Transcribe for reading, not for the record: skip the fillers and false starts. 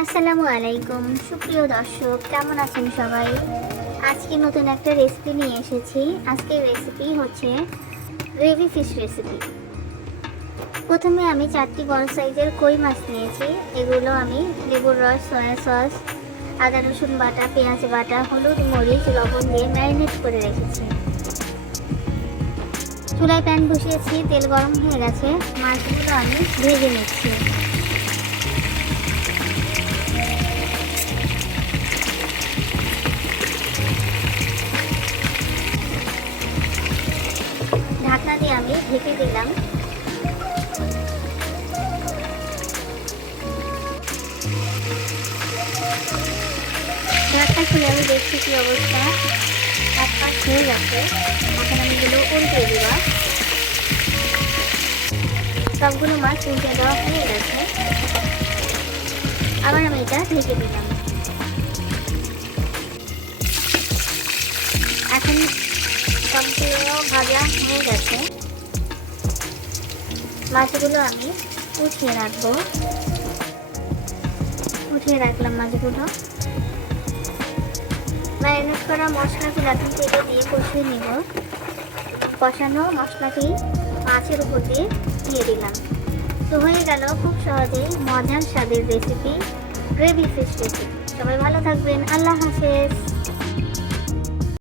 আসসালামু আলাইকুম সুপ্রিয় দর্শক, কেমন আছেন সবাই? আজকে নতুন একটা রেসিপি নিয়ে এসেছি। আজকের রেসিপি হচ্ছে গ্রেভি ফিশ রেসিপি। প্রথমে আমি 4টি বড় সাইজের কই মাছ নিয়েছি। এগুলো আমি লেবুর রস, সয়া সস, আদা রসুন বাটা, পেঁয়াজ বাটা, হলুদ, মরিচ, লবণ দিয়ে ম্যারিনেট করে রেখেছি। চুলায় প্যান বসিয়েছি, তেল গরম হয়ে গেছে। মাছগুলো আমি ভেজে নিচ্ছি। ঢাকনা দিয়ে আমি ঢেকে দিলাম। ঢাকনা খুলে আমি দেখছি কি অবস্থা। এক পাশ হয়ে গেছে। এখন আমি এগুলো উল্টে দেওয়া। সবগুলো মাছ উল্টে দেওয়া হয়ে গেছে। আবার আমি এটা ঢেকে দিলাম। এখন সবগুলো ভাজা হয়ে গেছে। মাছগুলো আমি উঠিয়ে রাখবো। উঠিয়ে রাখলাম মাছগুলো। ম্যারিনেট করা মশলাগুলো এখন তেলে দিয়ে কষিয়ে নিব। কষানো মশলাটি মাছের উপর দিয়ে দিলাম। তো হয়ে গেল খুব সহজেই মজার স্বাদের রেসিপি গ্রেভি ফিশ রেসিপি। সবাই ভালো থাকবেন। আল্লাহ হাফেজ।